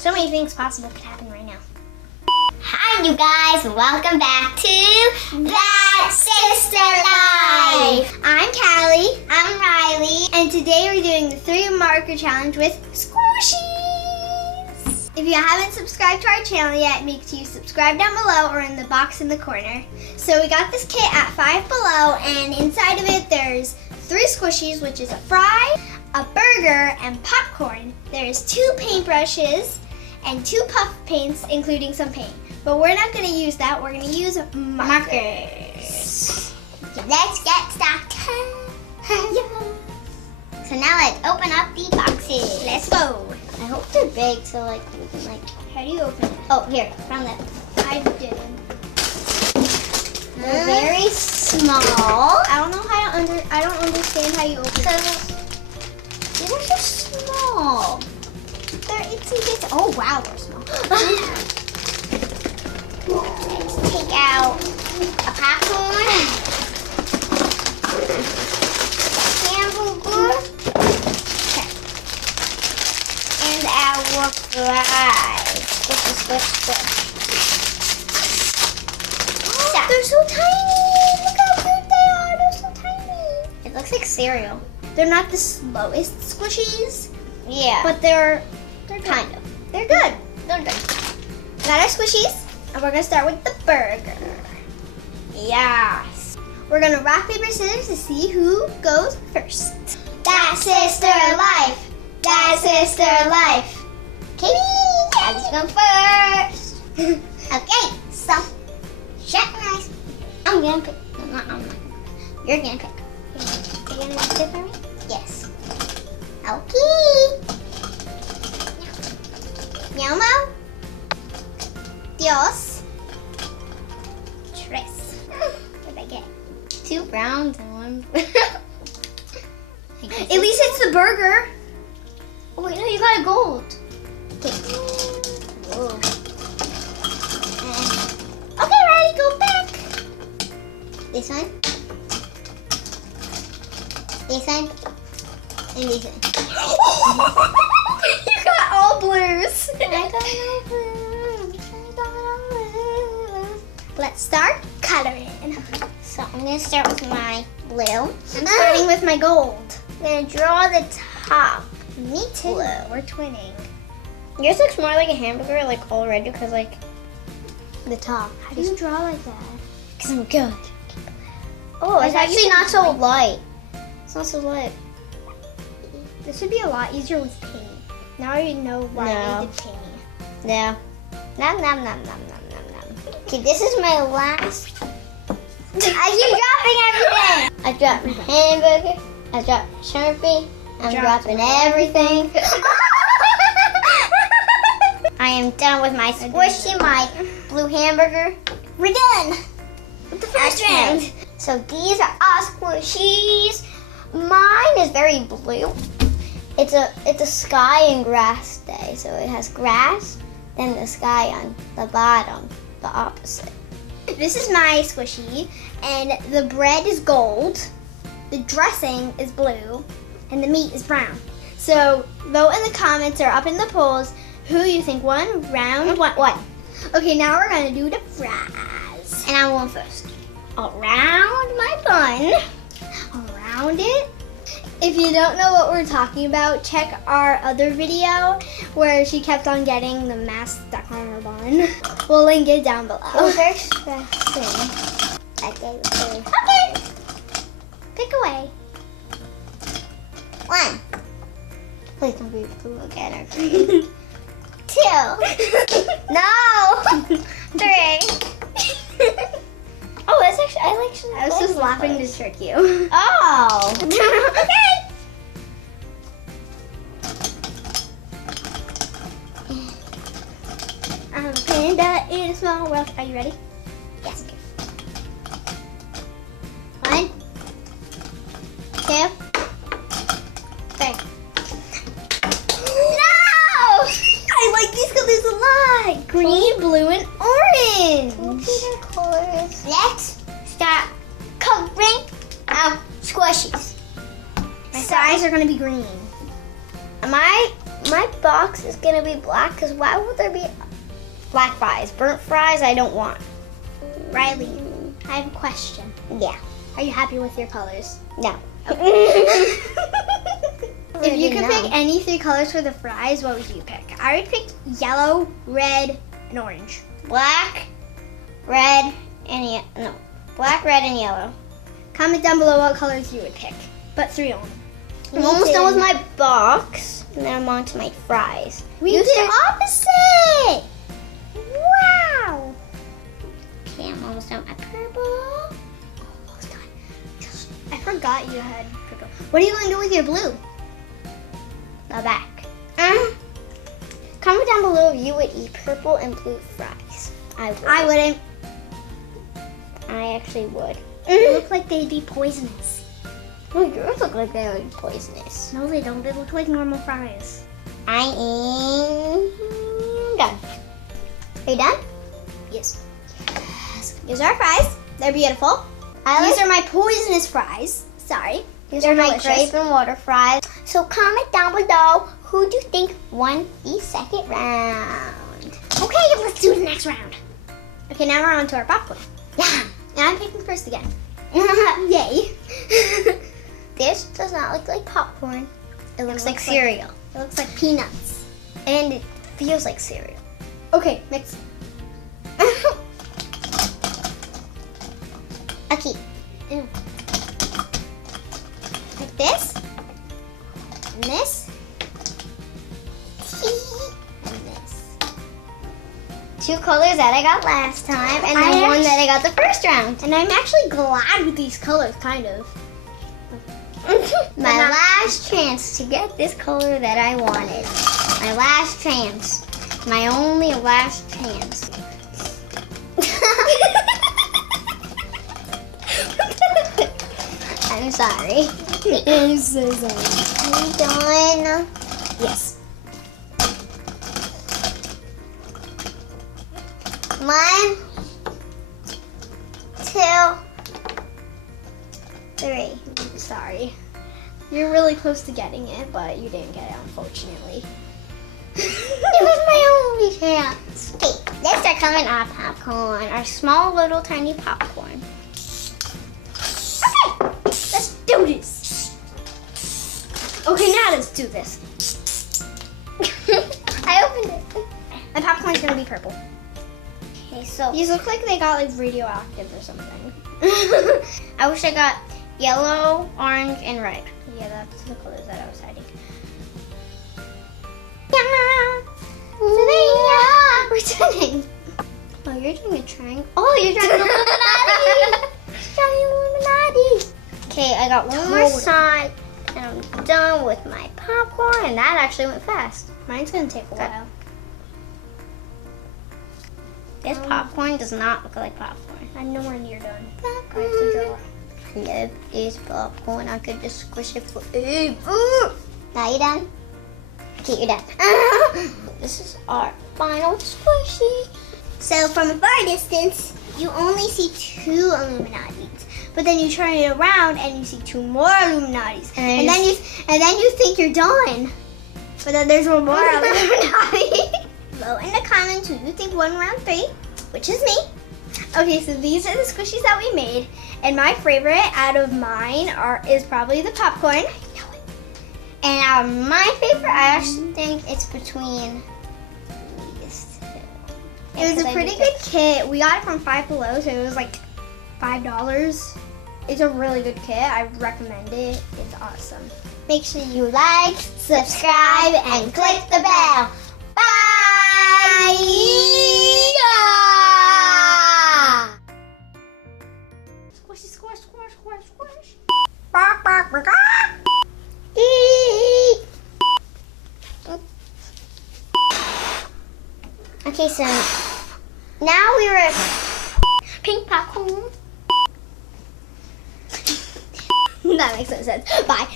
So many things possible could happen right now. Hi you guys, welcome back to That Sister Life. I'm Cali. I'm Riley. And today we're doing the 3 marker challenge with squishies. If you haven't subscribed to our channel yet, make sure you subscribe down below or in the box in the corner. So we got this kit at Five Below, and inside of it there's 3 squishies, which is a fry, a burger, and popcorn. There's 2 paintbrushes and 2 puff paints, including some paint. But we're not going to use that. We're going to use markers. Okay, let's get started. So now let's open up the boxes. Let's go. I hope they're big so like we can like. How do you open it? Oh, here, found that. I didn't. They're very small. I don't know how to I don't understand how you open it. These are so small. They're itsy bitsy. Oh wow, they're small. Let's take out a popcorn, hamburger, and our fries. Squish, squish, squish. Oh, they're so tiny. Look how cute they are. They're so tiny. It looks like cereal. They're not the slowest squishies, Yeah, but they're kind of. They're good. They're good. Got our squishies, and we're gonna start with the burger. Yes. We're gonna rock, paper, scissors to see who goes first. That sister life. That sister life. Katie, Daddy's going first. Okay, so shut your eyes. I'm gonna pick. I'm not. You're gonna pick. You're gonna make it for me? Yes. Okay. Yelmo. Dios. Tres. What did I get? 2 browns and 1. At least it's the burger. Oh wait, no, you got a gold. Okay. Whoa. Okay, ready, go back. This one. This one. And this one. You got all blues. I got all blues. Let's start coloring. So I'm gonna start with my blue. I'm starting with my gold. I'm gonna draw the top. Me too. Blue. We're twinning. Yours looks more like a hamburger, like all red, because like the top. How do you draw like that? Because I'm good. Oh, I it's thought you actually said not so light. It's not so light. This would be a lot easier with paint. Now I know why No. they did paint. Yeah. Nom nom nom nom nom nom nom. Okay, this is my last. I keep dropping everything. I dropped my hamburger. I dropped Sharpie. I'm dropping everything. I am done with my squishy, my blue hamburger. We're done with the first round. So these are our squishies. Mine is very blue. It's a sky and grass day. So it has grass, then the sky on the bottom, the opposite. This is my squishy, and the bread is gold, the dressing is blue, and the meat is brown. So vote in the comments or up in the polls who you think won round one. Okay, now we're gonna do the fries. And I'm going first. Around my bun. Around it. If you don't know what we're talking about, check our other video where she kept on getting the mask stuck on her bun. We'll link it down below. First dressing. Okay. Okay. Pick away. 1. Please don't be blue again or 2. No. 3. Oh, that's actually, I was just laughing to trick you. Oh. Okay. I'm a panda in a small world. Are you ready? Yes. 1, 2, 3. No! I like these colors a lot. Green, blue, and orange. Colors. Let's start covering our squishies. My fries are gonna be green. My my box is gonna be black because why would there be black fries? Burnt fries I don't want. Riley, I have a question. Yeah. Are you happy with your colors? No. If you could pick any 3 colors for the fries, what would you pick? I would pick yellow, red, and orange. Black, red, and black, red, and yellow. Comment down below what colors you would pick, but 3 only. I'm almost done with my box, and then I'm on to my fries. We did opposite! Wow! Okay, I'm almost done with my purple. Almost done. I forgot you had purple. What are you going to do with your blue? The back. Comment down below if you would eat purple and blue fries. I wouldn't. I actually would. They look like they'd be poisonous. Oh, yours look like they would be poisonous. No, they don't. They look like normal fries. I am done. Are you done? Yes. These are our fries. They're beautiful. These are my poisonous fries. Sorry. These are my grape and water fries. So comment down below who do you think won the second round. Okay, let's do the next round. Okay, now we're on to our popcorn. Yeah. And I'm picking first again. Yay. This does not look like popcorn. It looks like cereal. It looks like peanuts. And it feels like cereal. Okay, mix. Okay. Ew. Like this. And this. And this. 2 colors that I got last time, and then one that I got the first round. And I'm actually glad with these colors, kind of. My last chance to get this color that I wanted. My last chance. My only last chance. I'm sorry. I'm so sorry. Are you done? Yes. 1, 2, 3. Sorry. You're really close to getting it, but you didn't get it, unfortunately. It was my only chance. Okay, next are coming our popcorn. Our small, little, tiny popcorn. Okay, let's do this. Okay, now let's do this. I opened it. My popcorn's gonna be purple. Okay, so These look like they got like radioactive or something. I wish I got yellow, orange, and red. Yeah, that's the colors that I was hiding. We're turning. Oh, you're doing a triangle. Oh, you're trying Illuminati. Okay, I got one more side, and I'm done with my popcorn, and that actually went fast. Mine's gonna take a while. This popcorn does not look like popcorn. I know when you're done. I love this popcorn. I could just squish it forever. Now you done? Okay, you're done. This is our final squishy. So from a far distance, you only see 2 Illuminatis. But then you turn it around and you see 2 more Illuminatis. And then you think you're done. But then there's one more Illuminati. Below in the comments who you think won round 3, which is me. Okay, so these are the squishies that we made. And my favorite out of mine is probably the popcorn. And my favorite, I actually think it's between these 2. It was a pretty good kit. We got it from Five Below, so it was like $5. It's a really good kit. I recommend it. It's awesome. Make sure you like, subscribe, and click the bell. Bye! Squishy, squish, squish, squish, squish. Okay, so now we're at pink popcorn. That makes no sense. Bye.